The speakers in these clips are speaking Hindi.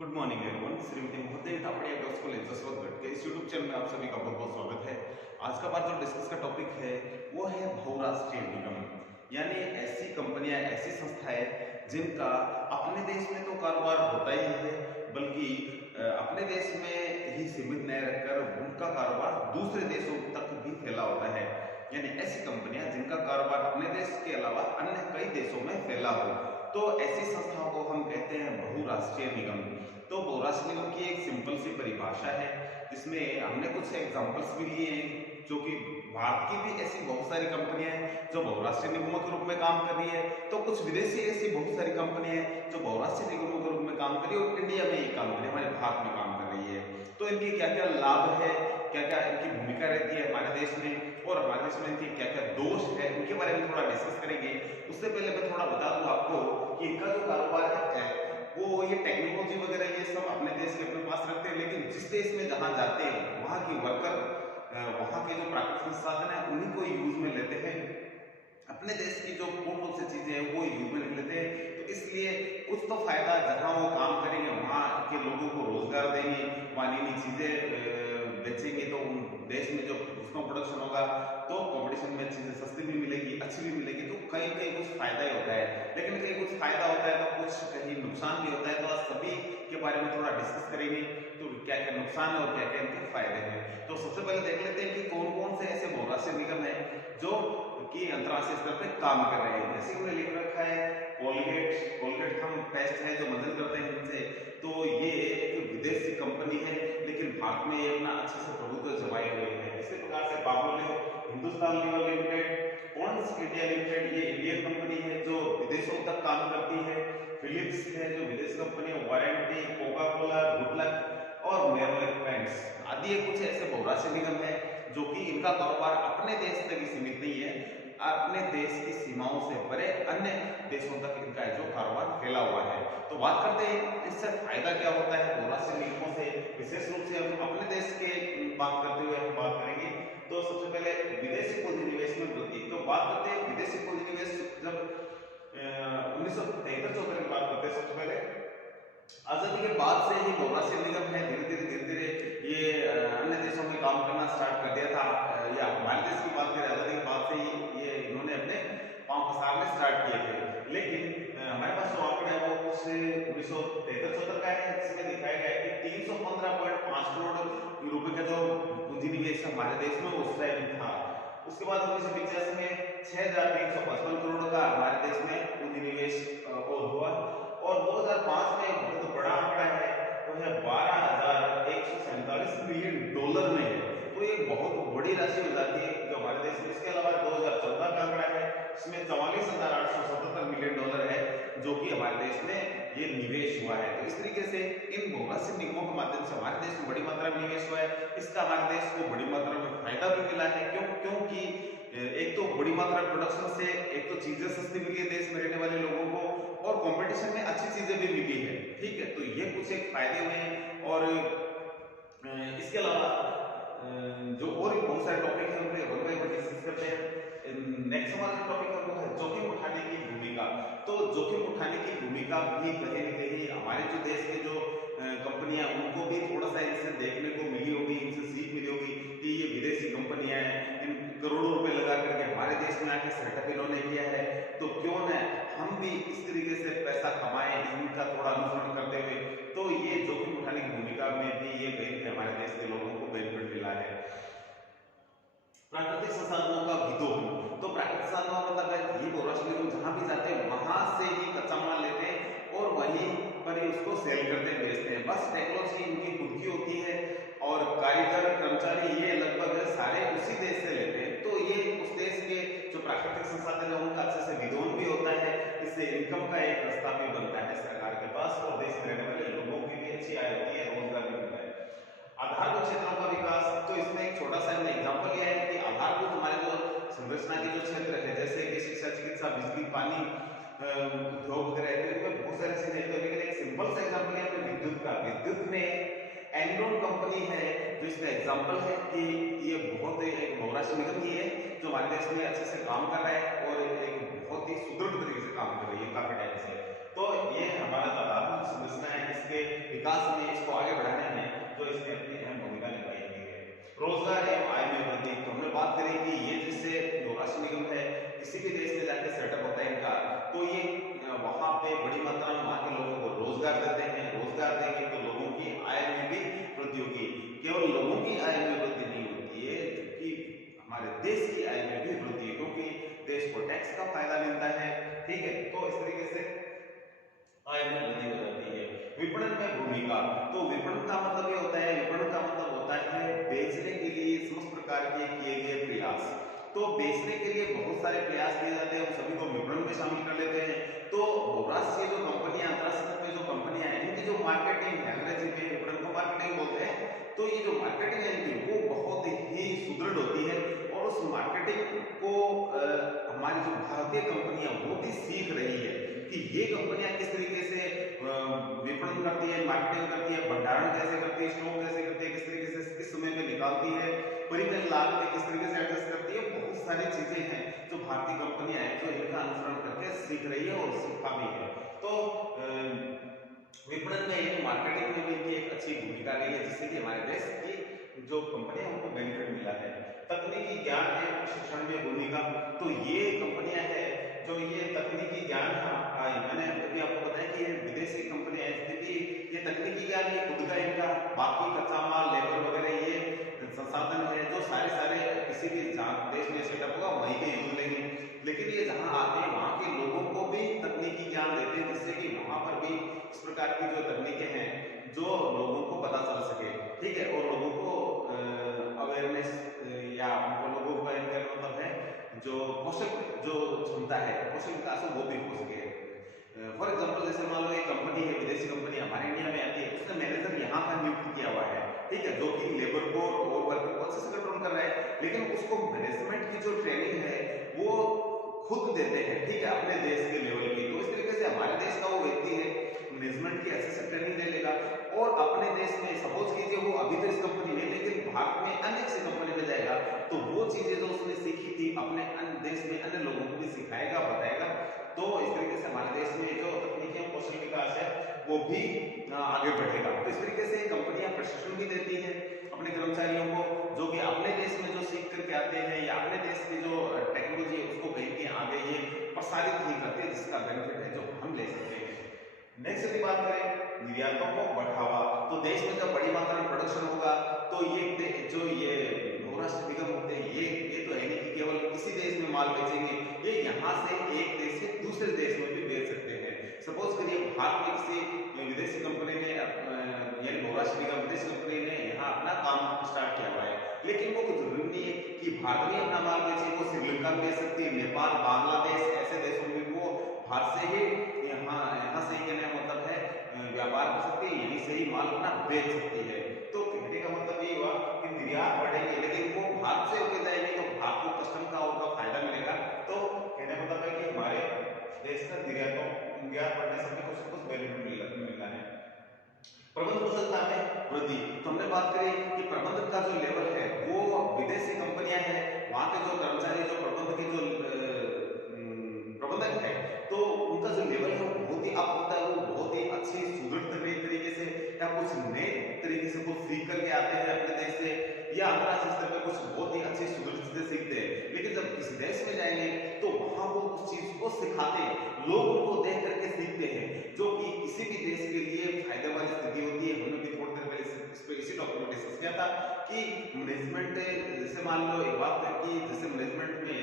Good morning everyone. श्रीमती महोदय थापड़िया गर्ल्स कॉलेज जसवंत गढ़ के इस यूट्यूब चैनल में आप सभी का बहुत बहुत स्वागत है। आज का बार जो डिस्कस का टॉपिक है वो है बहुराष्ट्रीय निगम, यानी ऐसी कंपनियां, ऐसी संस्थाएं जिनका अपने देश में तो कारोबार होता ही है, बल्कि अपने देश में ही सीमित न रहकर उनका कारोबार दूसरे देशों तक भी फैला होता है। यानी ऐसी कंपनियां जिनका कारोबार अपने देश के अलावा अन्य कई देशों में फैला हो, तो ऐसी संस्थाओं को हम कहते हैं बहुराष्ट्रीय निगम। तो बहुराष्ट्रीय निगम की एक सिंपल सी परिभाषा है, जिसमें हमने कुछ एग्जांपल्स भी लिए हैं, जो कि भारत की भी ऐसी बहुत सारी कंपनियां हैं जो बहुराष्ट्रीय निगमों के रूप में काम कर रही है, तो कुछ विदेशी ऐसी बहुत सारी कंपनियां हैं जो बहुराष्ट्रीय निगमों के रूप में काम कर रही है और इंडिया में ये काम कर रही है, हमारे भारत में काम कर रही है। तो इनके क्या क्या लाभ है, क्या क्या इनकी भूमिका रहती है हमारे देश में, और हमारे देश में इनके क्या क्या दोष है, उनके बारे में थोड़ा डिस्कस करेंगे। उससे पहले मैं थोड़ा बता दूं आपको कि इनका जो कारोबार है वो ये टेक्नोलॉजी वगैरह ये सब अपने देश के अपने पास रखते हैं, लेकिन जिस देश में जहां जाते हैं वहां की वर्कर, वहां के जो प्राकृतिक संसाधन है उन्हीं को यूज में लेते हैं। अपने देश की जो पूर्ण रूप से चीजें हैं वो यूज में नहीं लेते हैं, तो इसलिए कुछ तो फायदा जहां वो काम करेंगे वहां के लोगों को रोजगार देंगे, वहां नई नई चीजें बेचेंगे, तो उन देश में जो उसका प्रोडक्शन होगा तो कंपटीशन में चीजें सस्ती भी मिलेगी, अच्छी भी मिलेगी, तो कहीं कहीं कुछ फायदा ही होता है। लेकिन कहीं कुछ फायदा होता है तो कुछ कहीं नुकसान भी होता है, तो आज सभी के बारे में थोड़ा डिस्कस करेंगे, तो क्या क्या नुकसान है और क्या क्या इनके फायदे हैं। तो सबसे पहले देख लेते हैं कि कौन कौन से ऐसे बहुराष्ट्रीय निगम है जो कि अंतर्राष्ट्रीय स्तर पर काम कर रहे हैं। जैसे उन्हें लिख रखा है कोलगेट, कोलगेट हम पेस्ट है जो मंजन करते हैं इनसे, तो ये एक विदेशी कंपनी है, लेकिन भारत में ये अपना अच्छे से प्रभुत्व जमाए हुए है। इसी प्रकार से Palmolive Hindustan Lever limited, Pond's India limited, ये इंडियन कंपनी है जो विदेशों तक काम करती है। फिलिप्स है जो विदेशी कंपनी है, वारंटी, कोका कोला, गुडलक और मेरोलिक पेंट्स आदि कुछ ऐसे बहुराष्ट्रीय निगम है जो कि इनका कारोबार अपने देश तक ही सीमित नहीं है, अपने देश की सीमाओं से परे अन्य देशों तक इनका जो कारोबार फैला हुआ है। तो बात करते हैं इससे फायदा क्या होता है बहुराष्ट्रीय निगमों से, विशेष रूप से हम अपने देश के बात करते हुए हम बात करेंगे। तो सबसे पहले विदेशी पूंजी निवेश में वृद्धि। तो बात करते हैं विदेशी पूंजी निवेश, जब 1973-74 की बात करते हैं, सबसे पहले आजादी के बाद से ही बहुराष्ट्रीय निगम है धीरे धीरे ये अन्य देशों में काम करना स्टार्ट कर दिया था, या हमारे देश की बात करें आजादी के बाद से ही ये इन्होंने अपने पांव पसारने स्टार्ट किए थे। लेकिन हमारे पास जो आंकड़ा है वो कुछ 1973-74 का है, जिसमें दिखाया गया है कि 315.5 करोड़ रुपए का जो पूंजी निवेश हमारे देश में उस टाइम था। उसके बाद 1985 में 6,355 करोड़ का हमारे देश में पूंजी निवेश और हुआ, और 2005 में बहुत बड़ा आंकड़ा है वो है 12,147 मिलियन डॉलर में है। तो ये बहुत बड़ी राशि हो जाती है जो हमारे देश में। इसके अलावा 2014 का आंकड़ा है, इसमें 44,877 मिलियन डॉलर है जो कि हमारे देश में ये निवेश हुआ है। तो इस तरीके से इन बहुराष्ट्रीय निगमों के माध्यम से हमारे देश में बड़ी मात्रा में निवेश हुआ है। इसका हमारे देश को बड़ी मात्रा में फायदा भी मिला है, क्योंकि एक तो बड़ी मात्रा में प्रोडक्शन से एक तो चीजें सस्ती मिली है देश में रहने वाले लोगों को, और कंपटीशन में अच्छी चीजें भी मिली है। ठीक है, तो ये कुछ एक फायदे हुए हैं। और इसके अलावा जो और भी बहुत सारे टॉपिक है उनपे वन बाय वन डिस्कस करते हैं। नेक्स्ट हमारा टॉपिक है वो है जोखिम उठाने की भूमिका। तो जोखिम उठाने की भूमिका भी कहीं न कहीं हमारे जो देश के जो कंपनियां उनको भी थोड़ा सा इनसे देखने को मिली होगी, इनसे सीख मिली होगी कि ये विदेशी कंपनियां हैं, इन करोड़ों रुपए लगा करके हमारे देश में आके सेटअप इन्होंने किया है, तो क्यों न हम भी इस तरीके से पैसा कमाएं इनका थोड़ा अनुसरण करते हुए। तो ये जोखिम उठाने की भूमिका में भी ये कहीं हमारे देश के लोगों को बेनिफिट मिला है। प्राकृतिक संसाधनों का विदोहन। तो प्राकृतिक संसाधनों का मतलब ये बहुराष्ट्रीय निगम जहां भी जाते हैं वहां से ही कच्चा माल लेते हैं और वहीं पर ही उसको सेल करते हैं, बेचते हैं। बस टेक्नोलॉजी इनकी खुद की होती है और कारीगर कर्मचारी ये लगभग सारे उसी देश से लेते हैं। तो ये उस देश के जो प्राकृतिक संसाधन है उनका अच्छे से विदोहन भी होता है, इससे इनकम का एक रास्ता भी बनता है सरकार के पास, और देश में रहने वाले लोगों की भी अच्छी आय होती है, रोजगार भी मिलता है। आधारभूत क्षेत्रों का विकास। तो इसमें एक छोटा सा हमने एग्जांपल लिया है कि आधारभूत हमारे जो संरचना के जो क्षेत्र है, जैसे कि शिक्षा, चिकित्सा, बिजली, पानी, उद्योग वगैरह है, इनमें बहुत सारे चीजें हैं। तो लेकिन एक सिंपल सा एग्जांपल है अपने विद्युत का। विद्युत में एनरॉन कंपनी है जो इसका एग्जांपल है कि ये बहुत एक बहुराष्ट्रीय निगम ही है जो हमारे देश में अच्छे से काम कर रहा है और एक बहुत ही सुदृढ़ तरीके से काम कर रही है काफी टाइम से। तो ये हमारा आधारभूत संरचना है, इसके विकास में, इसको आगे बढ़ाने में जो इसने अपनी अहम भूमिका निभाई है। रोजगार एवं आय में वृद्धि, तो हमने बात करी कि ये जिससे जो राष्ट्रीय निगम है किसी भी देश में जाके सेटअप होता है इनका, तो ये वहां पे बड़ी मात्रा में वहां के लोगों को रोजगार देते हैं। रोजगार देंगे तो लोगों की आय में भी वृद्धि होगी। केवल लोगों की आय में वृद्धि नहीं होती है, जबकि हमारे देश की आय में भी वृद्धि है, क्योंकि देश को टैक्स का फायदा मिलता है। ठीक है, तो इस तरीके से आय में वृद्धि हो जाती है। विपणन में भूमिका, तो विपणन का मतलब ये होता है, विपणन का मतलब होता है बेचने के लिए समस्त प्रकार के किए गए प्रयास। तो बेचने के लिए बहुत सारे प्रयास किए जाते हैं, उन सभी को विपणन में शामिल कर लेते हैं। तो बहुराष्ट्रीय जो कंपनियां, अंतरराष्ट्रीय स्तर पे जो कंपनियां हैं, इनकी जो मार्केटिंग है, अंग्रेजी में विपणन को मार्केटिंग बोलते हैं, तो ये जो मार्केटिंग है इनकी वो बहुत ही सुदृढ़ होती है, और उस मार्केटिंग को हमारी जो भारतीय कंपनियां वो भी सीख रही है कि ये कंपनियां किस तरीके से विपणन करती है, मार्केटिंग करती है, भंडारण कैसे करती है, स्टॉक कैसे करती है, किस तरीके से किस समय में निकालती है, परिवहन लागत किस तरीके से एडजस्ट करती है। बहुत सारी चीजें हैं जो भारतीय कंपनियां हैं जो इनका अनुसरण करके सीख रही है और सीखा भी है। तो विपणन में, मार्केटिंग में भी इनकी एक अच्छी भूमिका रही है, जिससे कि हमारे देश की जो कंपनियां उनको बेनिफिट मिला है। तकनीकी ज्ञान एवं प्रशिक्षण में भूमिका, तो ये कंपनियां हैं जो ये तकनीकी ज्ञान, मैंने अभी आपको बताया कि ये विदेशी कंपनियां हैं, ये तकनीकी ज्ञान ये खुद का इनका, बाकी कच्चा माल, लेबर वगैरह ये संसाधन है जो सारे किसी भी देश में सेटअप होगा वहीं पे यूज लेंगे, लेकिन ये जहां आते हैं वहां के लोगों को भी तकनीकी ज्ञान देते हैं, जिससे कि वहां पर भी इस प्रकार की जो तकनीकें हैं जो लोगों को पता चल सके। ठीक है, और लोगों को अवेयरनेस या लोगों का इनका मतलब है जो कौशल, जो क्षमता है, कौशल विकास वो भी हो सके। फॉर एग्जाम्पल, जैसे मान लो एक कंपनी है, विदेशी कंपनी हमारे इंडिया में आती है, उसने मैनेजर यहाँ का नियुक्त किया हुआ है, ठीक है, जो कि लेबर को और वर्कर को अच्छे से कंट्रोल कर रहा है, लेकिन उसको मैनेजमेंट की जो ट्रेनिंग है वो खुद देते हैं, ठीक है, अपने देश के लेवल की। तो इस तरीके से हमारे देश का वो व्यक्ति है, मैनेजमेंट की अच्छे से ट्रेनिंग ले लेगा और अपने देश में, सपोज कीजिए वो अभी तो इस कंपनी में, लेकिन भारत में अन्य किसी कंपनी में जाएगा, तो वो चीजें जो उसने सीखी थी अपने अन्य देश में अन्य लोगों को भी सिखाएगा, बताएगा। तो इस तरीके से हमारे देश में जो तकनीकी और कौशल विकास है वो भी आगे बढ़ेगा। तो इस तरीके से कंपनियां प्रशिक्षण भी देती है अपने कर्मचारियों को, जो कि अपने देश में जो सीख करके आते हैं या अपने देश की जो टेक्नोलॉजी है उसको कहीं के आगे ये प्रसारित नहीं करते, जिसका बेनिफिट है जो हम ले सकते हैं। नेक्स्ट यदि बात करें निर्यातों को बढ़ावा, तो देश में जब बड़ी मात्रा में प्रोडक्शन होगा तो जो ये बहुराष्ट्रीय निगम होते हैं ये तो है नहीं कि केवल किसी देश में माल बेचेंगे, ये यहाँ से एक देश से दूसरे देश में भी बेच सकते हैं। सपोज करिए भारत में किसी विदेशी कंपनी ने, यानी बहुराष्ट्रीय निगम विदेशी कंपनी ने यहाँ अपना काम स्टार्ट किया हुआ है, लेकिन वो कुछ जरूरी नहीं है कि भारत में अपना माल बेचे, वो श्रीलंका में बेच सकती है, नेपाल, बांग्लादेश ऐसे देशों में वो भारत से ही यहाँ से कहने का मतलब है व्यापार कर सकती है, यहीं से ही माल अपना बेच सकती है। तो कहने का मतलब ये हुआ कि निर्यात बढ़ेगी, लेकिन वो भारत से होकर जाएगी तो भारत को कस्टम का उनका फायदा मिलेगा। तो कहने का मतलब है कि हमारे देश का निर्यात बढ़ने से कुछ न कुछ बेनिफिट मिलना है। प्रबंध कुशलता में वृद्धि, तो हमने बात करी कि प्रबंधन का जो लेवल है वो विदेशी कंपनियां हैं, वहां के जो कर्मचारी, जो प्रबंध के जो प्रबंधक है, तो उनका जो लेवल है वो बहुत ही अप होता है, वो बहुत ही अच्छी सुदृढ़ तरीके से या कुछ नए तरीके से कुछ सीख करके आते हैं अपने देश से, या अंतरराष्ट्रीय स्तर पर कुछ बहुत ही अच्छी सुदृढ़ चीजें सीखते हैं। लेकिन जब किसी देश में जाएंगे तो वहां वो उस चीज को सिखाते हैं, लोग उनको देख करके सीखते हैं, जो कि किसी भी देश के लिए फायदे वाली स्थिति होती है। हमने भी थोड़ी देर पहले इस पे इसी टॉपिक में डिस्कस किया था कि मैनेजमेंट, जैसे मान लो एक बात है कि जैसे मैनेजमेंट में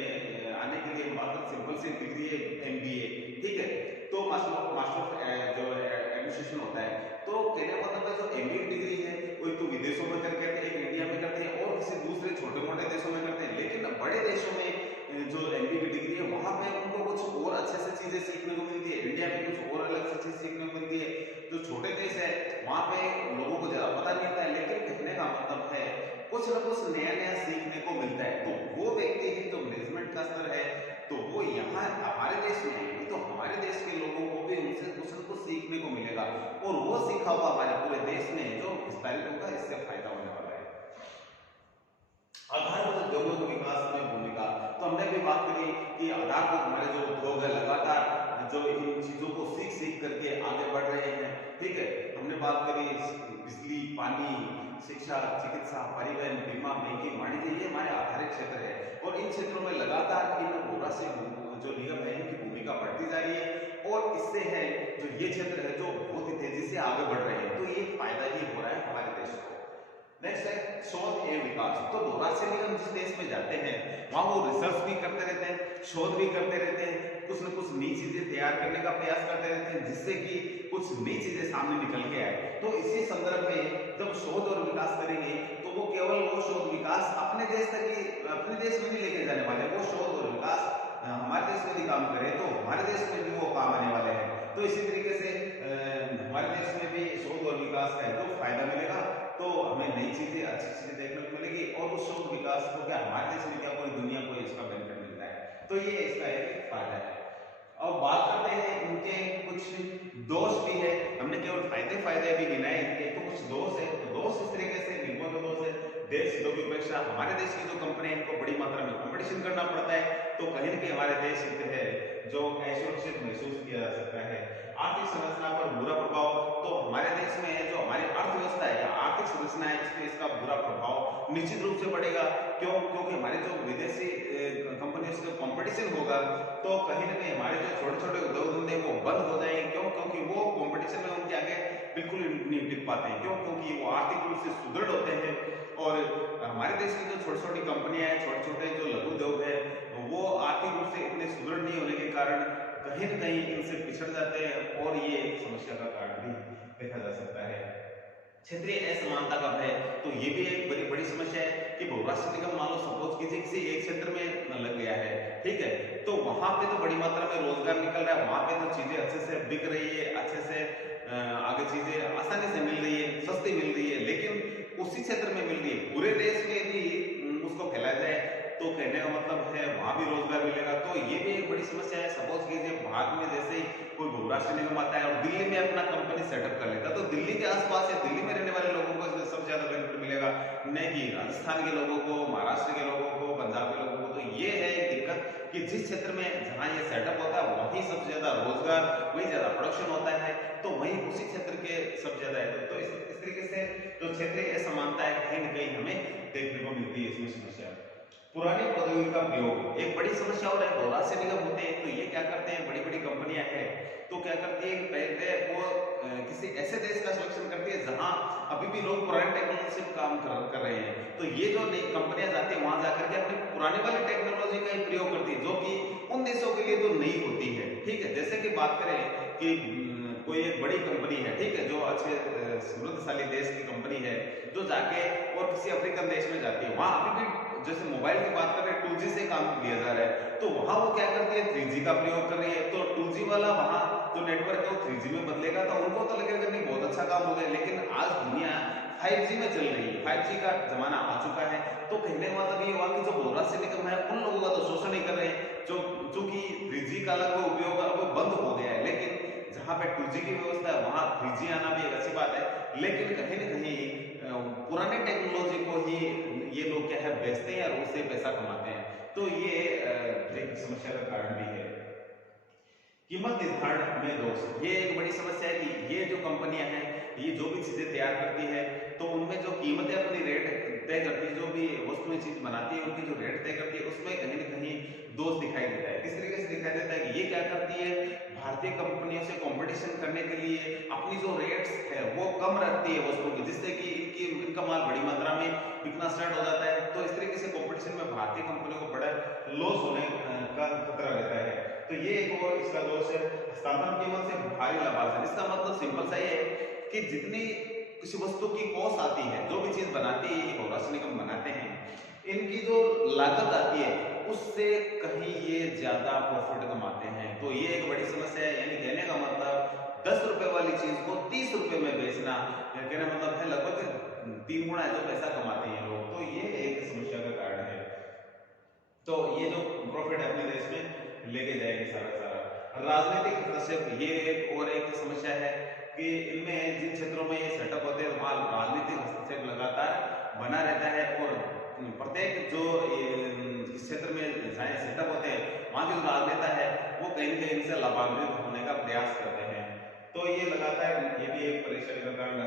आने के लिए बात सिंपल सी डिग्री है MBA, ठीक है, तो मास्टर ऑफ जो एडमिनिस्ट्रेशन होता है, तो कहने का मतलब जो MBA डिग्री है वो तो विदेशों में करके आते हैं, एक इंडिया में करते हैं और किसी दूसरे छोटे मोटे देशों में करते हैं। लेकिन बड़े देशों में जो MBA की डिग्री है वहां पे उनको कुछ और अच्छे से चीजें सीखने को मिलती है, इंडिया में कुछ और अलग से चीज सीखने को मिलती है। जो छोटे देश है वहां पे लोगों को ज्यादा पता नहीं होता है, लेकिन कहने का मतलब है कुछ न कुछ नया सीखने को मिलता है। तो वो व्यक्ति है जो मैनेजमेंट का स्तर है, तो वो यहाँ हमारे देश में आएंगे तो हमारे देश के लोगों को भी उनसे कुछ न कुछ सीखने को मिलेगा, और वो सीखा हुआ हमारे पूरे देश में जो विस्तारित होगा, इससे फायदा होने वाला है। आधारभूत उद्योगों के विकास में भूमिका, तो हमने भी बात करी कि आधारभूत हमारे जो उद्योग है लगातार जो इन चीजों को सीख करके आगे बढ़ रहे हैं, ठीक है। हमने बात करें बिजली, पानी, शिक्षा, चिकित्सा, परिवहन, बीमा, बैंकिंग, वाणिज्य, ये हमारे आधारित क्षेत्र है और इन क्षेत्रों में लगातार इन बहुराष्ट्रीय जो निगम है इनकी भूमिका बढ़ती जा रही है और इससे है जो ये क्षेत्र है जो बहुत ही तेजी से आगे बढ़ रहे हैं। तो ये फायदा ही हो रहा है हमारे देश को। नेक्स्ट है शोध एवं विकास। तो बहुराष्ट्रीय निगम जिस देश में जाते हैं वहां वो रिसर्च भी करते रहते हैं, शोध भी करते रहते हैं, कुछ न कुछ नई चीजें तैयार करने का प्रयास करते रहते हैं जिससे कि कुछ नई चीजें सामने निकल के आए। तो इसी संदर्भ में जब शोध और विकास करेंगे तो वो केवल वो शोध विकास अपने देश तक ही, अपने देश में नहीं लेके जाने वाले, वो शोध और विकास हमारे देश में भी काम करे तो हमारे देश में भी वो काम आने वाले हैं। तो इसी तरीके से हमारे देश में भी शोध और विकास का जो फायदा मिलेगा तो हमें नई चीजें, अच्छी चीजें देखने को मिलेगी और उस शोध विकास को क्या हमारे देश में क्या पूरी दुनिया को इसका बेनिफिट मिलता है। तो ये इसका एक फायदा है। अब बात करते हैं इनके कुछ दोष भी है, हमने केवल फायदे भी गिनाए इनके, तो कुछ दोष है। तो दोष इस तरीके से निगमों के दोष है, देश हितों की अपेक्षा हमारे देश की जो कंपनी है इनको बड़ी मात्रा में कंपटीशन करना पड़ता है तो कहीं न कहीं हमारे देश हित है जो असुरक्षित महसूस किया जा सकता है। आर्थिक संरचना पर बुरा प्रभाव, तो हमारे देश में जो हमारी अर्थव्यवस्था है या आर्थिक संरचना है इसमें इसका बुरा प्रभाव निश्चित रूप से पड़ेगा। क्यों? क्योंकि हमारे जो विदेशी कंपनियों से कंपटीशन होगा तो कहीं न कहीं हमारे जो छोटे छोटे उद्योग धंधे वो बंद हो जाएंगे। क्यों? क्योंकि वो कंपटीशन में उनके आगे बिल्कुल नहीं टिक पाते हैं। क्यों? क्योंकि वो आर्थिक रूप से सुदृढ़ होते हैं और हमारे देश की जो छोटी छोटी कंपनियां हैं, छोटे छोटे जो लघु उद्योग है वो आर्थिक रूप से इतने सुदृढ़ नहीं होने के कारण कहीं न कहीं इनसे पिछड़ जाते हैं और ये एक समस्या का कारण भी देखा जा सकता है। क्षेत्रीय असमानता का भय, तो ये भी एक बड़ी समस्या है कि बहुराष्ट्रीय निगम मान लो सपोज कीजिए किसी एक क्षेत्र में लग गया है, ठीक है, तो वहां पे तो बड़ी मात्रा में रोजगार निकल रहा है, वहां पे तो चीजें अच्छे से बिक रही है, अच्छे से आगे चीजें आसानी से मिल रही है, सस्ती मिल रही है, लेकिन उसी क्षेत्र में मिल रही है, पूरे देश में भी उसको फैलाया जाए तो कहने का मतलब है वहां भी रोजगार मिलेगा। तो ये भी एक बड़ी समस्या है। सपोज कीजिए भारत में जैसे कोई बहुराष्ट्रीय निगम आता है और दिल्ली में अपना कंपनी सेटअप कर लेता है तो दिल्ली के आसपास या दिल्ली में रहने वाले लोगों को इसमें सबसे ज्यादा बेनिफिट मिलेगा, नहीं कि राजस्थान के लोगों को, महाराष्ट्र के लोगों को, पंजाब के लोगों को। तो ये है एक दिक्कत कि जिस क्षेत्र में जहां ये सेटअप होता है वहीं सबसे ज्यादा रोजगार, वहीं ज्यादा प्रोडक्शन होता है तो वहीं उसी क्षेत्र के सबसे ज्यादा है। तो इस तरीके से जो क्षेत्रीय असमानता है कहीं न कहीं हमें देखने को मिलती है इसमें समस्या। पुरानी प्रौद्योगिकी का प्रयोग एक बड़ी समस्या और है। बहुराष्ट्रीय निगम होते हैं तो ये क्या करते हैं, बड़ी बड़ी कंपनियां हैं तो क्या करती है, पहले वो किसी ऐसे देश का सिलेक्शन करती है जहां अभी भी लोग पुराने टेक्नोलॉजी से काम कर रहे हैं। तो ये जो नई कंपनियां जाती है वहां जाकर के अपनी पुराने वाली टेक्नोलॉजी का ही प्रयोग करती है जो कि उन देशों के लिए तो नई होती है, ठीक है। जैसे कि बात करें कि कोई एक बड़ी कंपनी है, ठीक है, जो अच्छे समृद्धशाली देश की कंपनी है जो जाके और किसी अफ्रीकन देश में जाती है, वहां अभी भी जैसे मोबाइल की बात कर रहे हैं 2G से काम लिया जा रहा है तो वहां वो क्या करती है 3G का प्रयोग कर रही है। तो 2G वाला वहां जो नेटवर्क है वो 3G में बदलेगा तो उनको तो लगेगा नहीं बहुत अच्छा काम हो गया, लेकिन आज दुनिया 5G में चल रही है, 5G का जमाना आ चुका है। तो कहने का मतलब ये हुआ कि जो बहुराष्ट्रीय निगम है उन लोगों का तो शोषण नहीं कर रहे हैं जो कि 3G का लगभग उपयोग अब बंद हो गया है, लेकिन जहां पे 2G की व्यवस्था है वहां 3G आना भी एक अच्छी बात है। लेकिन कहीं न कहीं पुराने टेक्नोलॉजी को ही ये लोग क्या है बेचते हैं और उससे पैसा कमाते हैं। तो ये एक समस्या का कारण भी है। कीमत निर्धारण में दोष, ये एक बड़ी समस्या है कि ये जो कंपनियां हैं ये जो भी चीजें तैयार करती है तो उनमें जो कीमतें अपनी रेट तय करती है, जो भी वस्तुएं चीज बनाती है उनकी जो रेट तय करती है उसमें कहीं न कहीं दोष दिखाई देता है। किस तरीके से दिखाई देता है कि ये क्या करती है, भारतीय कंपनियों से कंपटीशन करने के लिए अपनी जो रेट्स है वो कम रखती है वस्तुओं की, जिससे कि इनका माल बड़ी मात्रा में बिकना स्टार्ट हो जाता है। तो इस तरीके से कंपटीशन में भारतीय कंपनियों को बड़ा लॉस होने का खतरा रहता है। तो ये एक और इसका दोष है। हस्तांतरण कीमत से भारी लाभांश, इसका मतलब सिंपल सा ये है कि जितनी किसी वस्तु की कॉस्ट आती है, जो भी चीज बनाती है बहुराष्ट्रीय निगम बनाते हैं, इनकी जो लागत आती है उससे कहीं ये ज्यादा प्रॉफिट कमाते हैं। तो ये एक बड़ी समस्या है। यानी कहने का मतलब 10 रुपए वाली चीज को 30 रुपए में बेचना, कहने मतलब है लगभग 3 गुना जो पैसा कमाते हैं लोग। तो ये एक समस्या का कारण है। तो ये जो प्रॉफिट है अपने देश में लेके जाएगी सारा। राजनीतिक हस्तक्षेप, ये एक समस्या है कि इनमें जिन क्षेत्रों में ये सेटअप होते हैं वहां राजनीतिक हस्तक्षेप लगातार बना रहता है और प्रत्येक जो इस क्षेत्र में जहाँ सेटअप होते हैं वहां के जो राजनेता है वो कहीं न कहीं इनसे लाभान्वित होने का प्रयास करते हैं। तो ये लगातार ये भी एक परेशानी का कारण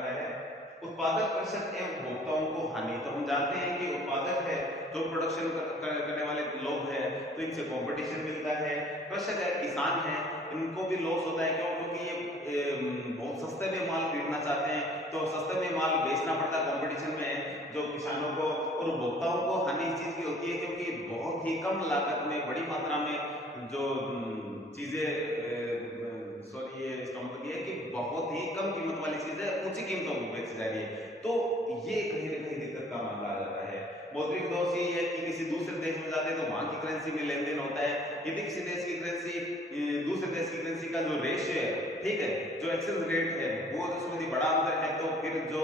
उत्पादक परिषद एवं उपभोक्ताओं को हानि। तो हम जानते हैं कि उत्पादक है जो प्रोडक्शन करने वाले लोग हैं, तो इनसे कंपटीशन मिलता है। कृषक है, किसान है, इनको भी लॉस होता है। क्यों? क्योंकि ये बहुत सस्ते में माल खरीदना चाहते हैं, तो सस्ते में माल बेचना पड़ता है कंपटीशन में जो किसानों को। और उपभोक्ताओं को हानि इस चीज की होती है क्योंकि बहुत ही कम लागत में बड़ी मात्रा में जो चीजें, सॉरी ये इसका मतलब ये है कि बहुत ही कम कीमत वाली चीजें ऊंची कीमतों में बेची जा रही है। तो ये कहीं ना कहीं दिक्कत का मामला आ जाता है। मौद्रिक दोष ये है कि किसी दूसरे देश में जाते हैं तो वहां की करेंसी में लेन देन होता है। यदि किसी देश की करेंसी दूसरे देश की करेंसी का जो रेशियो है, ठीक है, जो एक्सचेंज रेट है, वो उसमें यदि बड़ा अंतर है तो फिर जो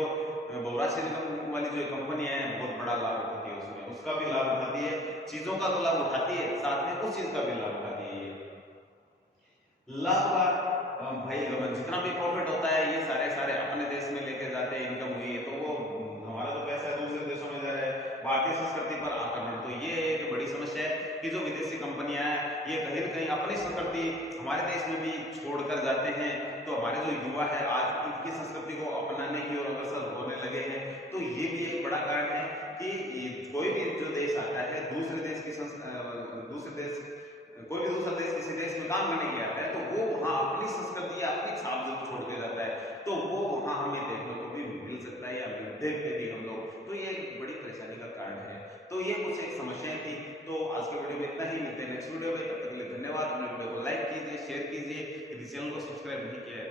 बहुराष्ट्रीय निगम वाली जो कंपनी है बहुत बड़ा लाभ उठाती है, उसमें उसका भी लाभ उठाती है, चीजों का तो लाभ उठाती है, साथ में उस चीज का भी लाभ उठाती है। लाभ भाई गमन जितना भी प्रॉफिट होता है ये सारे सारे अपने देश में लेके जाते हैं, इनकम हुई है तो वो हमारा तो पैसा है दूसरे देशों में जा रहा है, भारतीय संस्कृति पर आक्रमण। तो ये एक बड़ी समस्या है कि जो विदेशी कंपनियां हैं ये कहीं ना कहीं अपनी संस्कृति हमारे देश में भी छोड़कर जाते हैं। तो हमारे जो युवा है आज इनकी संस्कृति को अपनाने की ओर अग्रसर होने लगे हैं। तो ये भी एक बड़ा कारण है कि कोई भी जो देश आता है दूसरे देश की दूसरे देश कोई भी दूसरा देश किसी देश में काम करने के लिए आता है तो वो वहाँ अपनी संस्कृति या अपनी छाप जब छोड़ के जाता है तो वो वहाँ हमें देखने को भी मिल सकता है या देखते भी हम लोग। तो ये एक बड़ी परेशानी का कारण है। तो ये कुछ एक समस्याएं थी। तो आज के वीडियो में इतना ही, मिलते हैं नेक्स्ट वीडियो में। तब तक के लिए धन्यवाद। मेरे वीडियो को लाइक कीजिए, शेयर कीजिए, यदि चैनल को सब्सक्राइब नहीं किया है